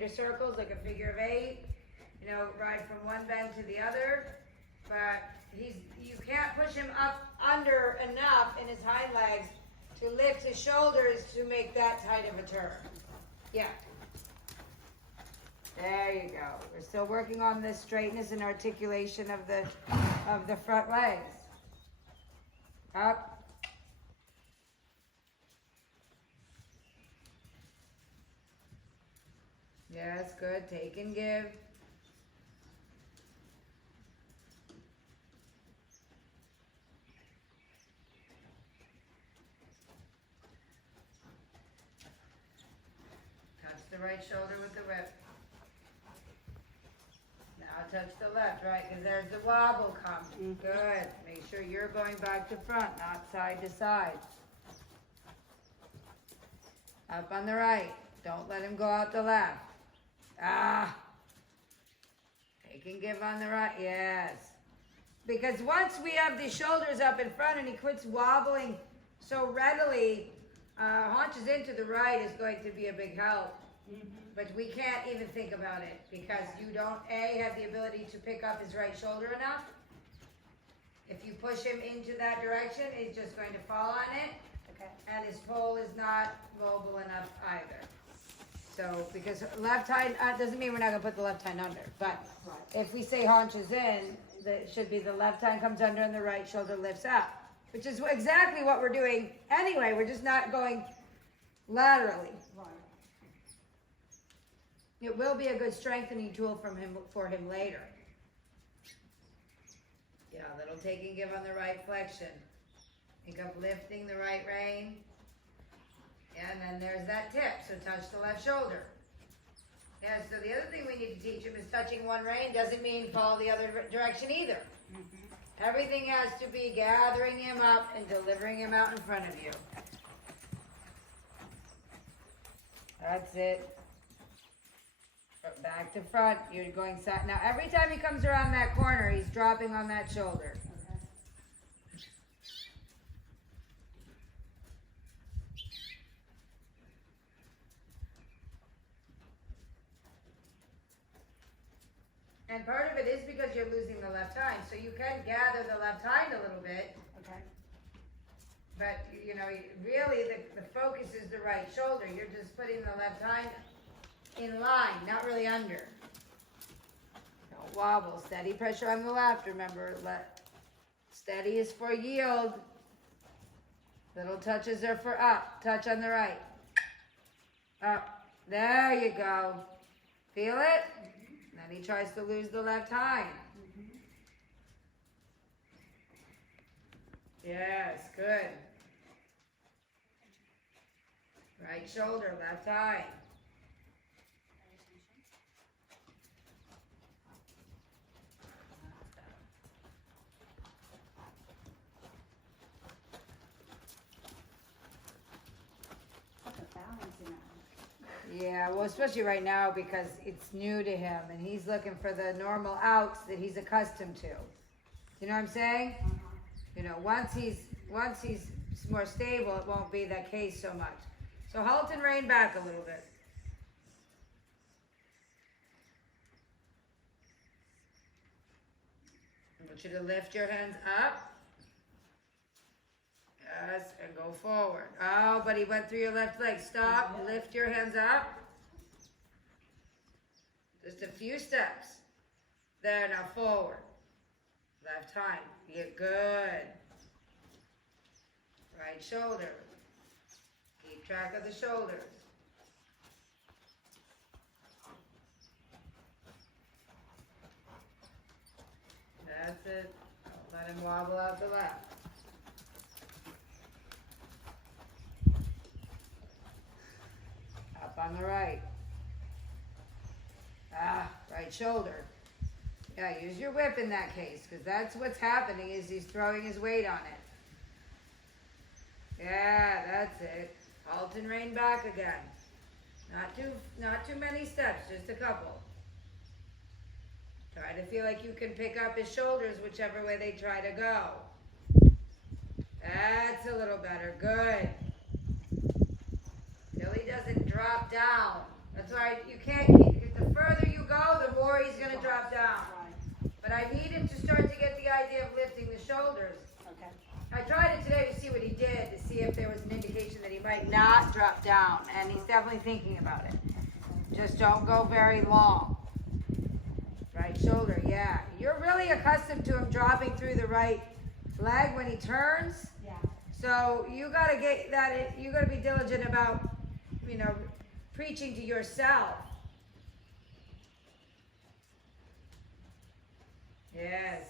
into circles like a figure of 8. You know, ride from one bend to the other. But you can't push him up under enough in his hind legs to lift his shoulders to make that tight of a turn. Yeah. There you go. We're still working on the straightness and articulation of the front legs. Up. Yes, good. Take and give. Touch the right shoulder with the whip. Now touch the left, right? Because there's the wobble coming. Good. Make sure you're going back to front, not side to side. Up on the right. Don't let him go out the left. Ah. Take and give on the right. Yes. Because once we have the shoulders up in front and he quits wobbling so readily, haunches into the right is going to be a big help. But we can't even think about it because you don't, have the ability to pick up his right shoulder enough. If you push him into that direction, he's just going to fall on it. Okay. And his pole is not mobile enough either. So, because left hind, doesn't mean we're not going to put the left hind under. But if we say haunches in, it should be the left hind comes under and the right shoulder lifts up. Which is exactly what we're doing anyway. We're just not going laterally. Right. It will be a good strengthening tool for him later. Yeah, little take and give on the right flexion. Think of lifting the right rein. And then there's that tip, so touch the left shoulder. Yeah, so the other thing we need to teach him is touching one rein doesn't mean follow the other direction either. Everything has to be gathering him up and delivering him out in front of you. That's it. Back to front, you're going side. Now every time he comes around that corner, he's dropping on that shoulder. And part of it is because you're losing the left hind, so you can gather the left hind a little bit. Okay. But, you know, really the focus is the right shoulder. You're just putting the left hind in line, not really under. Don't wobble. Steady pressure on the left. Remember, steady is for yield. Little touches are for up. Touch on the right. Up. There you go. Feel it? Then he tries to lose the left hind. Yes, good. Right shoulder, left hind. Yeah, well, especially right now because it's new to him and he's looking for the normal outs that he's accustomed to. You know what I'm saying? You know, once he's more stable, it won't be that case so much. So halt and rein back a little bit. I want you to lift your hands up. Yes, and go forward. Oh, but he went through your left leg. Stop. Yeah. Lift your hands up. Just a few steps. There, now forward. Left hind. You're good. Right shoulder. Keep track of the shoulders. That's it. Don't let him wobble out the left. Up on the right. Right shoulder. Yeah, use your whip in that case, because that's what's happening is he's throwing his weight on it. Yeah, that's it. Halt and rein back again. Not too many steps, just a couple. Try to feel like you can pick up his shoulders whichever way they try to go. That's a little better. Good. Till he doesn't drop down. That's why you can't keep right, not drop down. And he's definitely thinking about it. Just don't go very long. Right shoulder, yeah. You're really accustomed to him dropping through the right leg when he turns. Yeah. So you gotta get that, you gotta be diligent about, preaching to yourself. Yes.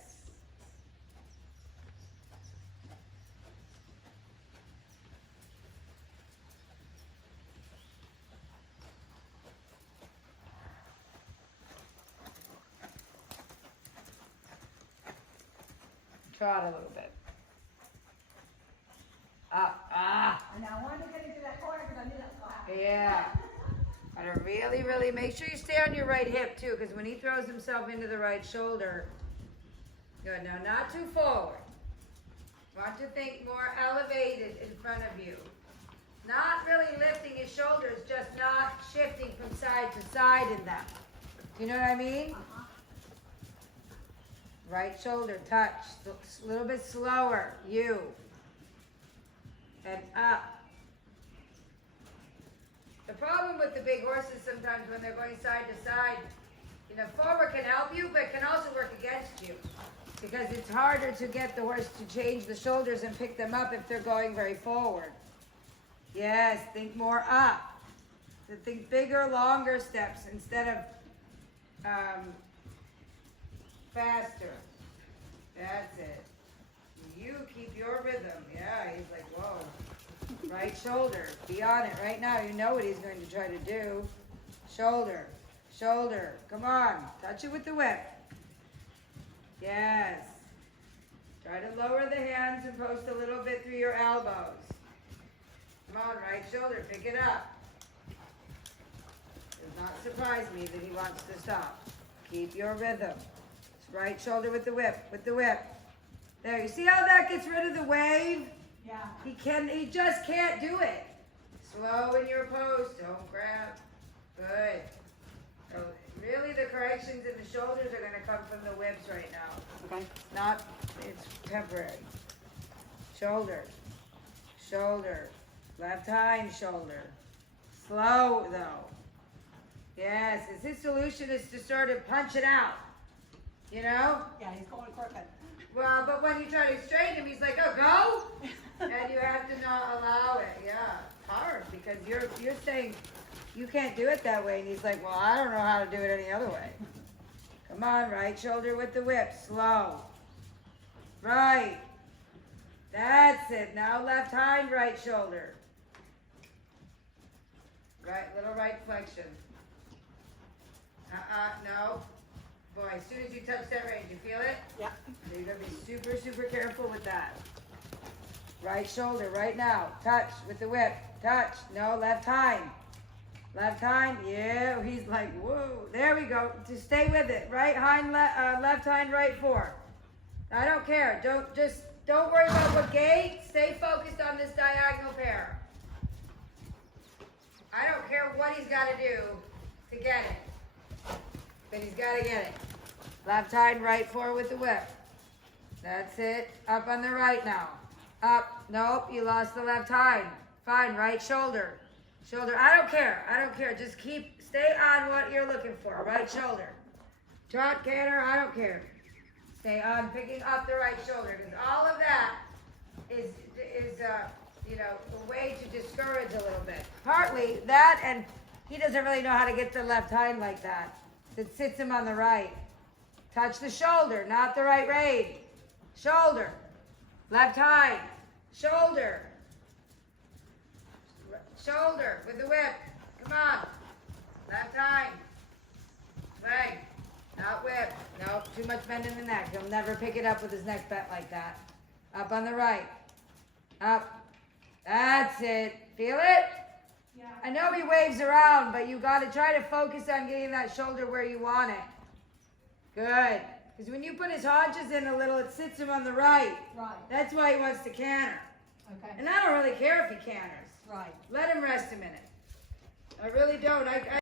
Trot a little bit. And I wanted to get into that corner because I knew that was going to Yeah. Gotta really, really make sure you stay on your right hip too, because when he throws himself into the right shoulder, good. Now, not too forward. Want to think more elevated in front of you. Not really lifting his shoulders, just not shifting from side to side in them. You know what I mean? Right shoulder, touch. A little bit slower. You. And up. The problem with the big horses sometimes when they're going side to side, forward can help you, but can also work against you. Because it's harder to get the horse to change the shoulders and pick them up if they're going very forward. Yes, think more up. So think bigger, longer steps instead of faster. That's it. You keep your rhythm. Yeah, he's like, whoa. Right shoulder. Be on it right now. You know what he's going to try to do. Shoulder. Shoulder. Come on. Touch it with the whip. Yes. Try to lower the hands and post a little bit through your elbows. Come on, right shoulder. Pick it up. Does not surprise me that he wants to stop. Keep your rhythm. Right shoulder with the whip. With the whip. There. You see how that gets rid of the wave? Yeah. He just can't do it. Slow in your post, don't grab. Good. So really the corrections in the shoulders are gonna come from the whips right now. Okay. It's temporary. Shoulder, shoulder, left hind shoulder. Slow though. Yes, his solution is to sort of punch it out. Yeah, he's going crooked. Well, but when you try to straighten him, he's like, oh, go? And you have to not allow it. Yeah, hard because you're saying you can't do it that way. And he's like, well, I don't know how to do it any other way. Come on, right shoulder with the whip. Slow. Right. That's it. Now left hind, right shoulder. Right, little right flexion. No. Boy, as soon as you touch that range, you feel it? Yeah. So you gotta be super, super careful with that. Right shoulder, right now. Touch with the whip. Touch. No, left hind. Left hind. Yeah, he's like, whoa. There we go. Just stay with it. Right hind, left hind, right fore. I don't care. Don't worry about what gait. Stay focused on this diagonal pair. I don't care what he's got to do to get it. But he's got to get it. Left hind, right fore with the whip. That's it. Up on the right now. Up. Nope, you lost the left hind. Fine, right shoulder. Shoulder. I don't care. Just stay on what you're looking for. Right shoulder. Trot, canter, I don't care. Stay on picking up the right shoulder. Because all of that is a way to discourage a little bit. Partly that, and he doesn't really know how to get the left hind like that. It sits him on the right. Touch the shoulder, not the right rein. Shoulder. Left hind. Shoulder. Shoulder with the whip. Come on. Left hind. Leg. Not whip. Nope, too much bend in the neck. He'll never pick it up with his neck bent like that. Up on the right. Up. That's it. Feel it? Yeah. I know he waves around, but you got to try to focus on getting that shoulder where you want it. Good. Because when you put his haunches in a little, it sits him on the right. Right. That's why he wants to canter. Okay. And I don't really care if he canters. Right. Let him rest a minute. I really don't. I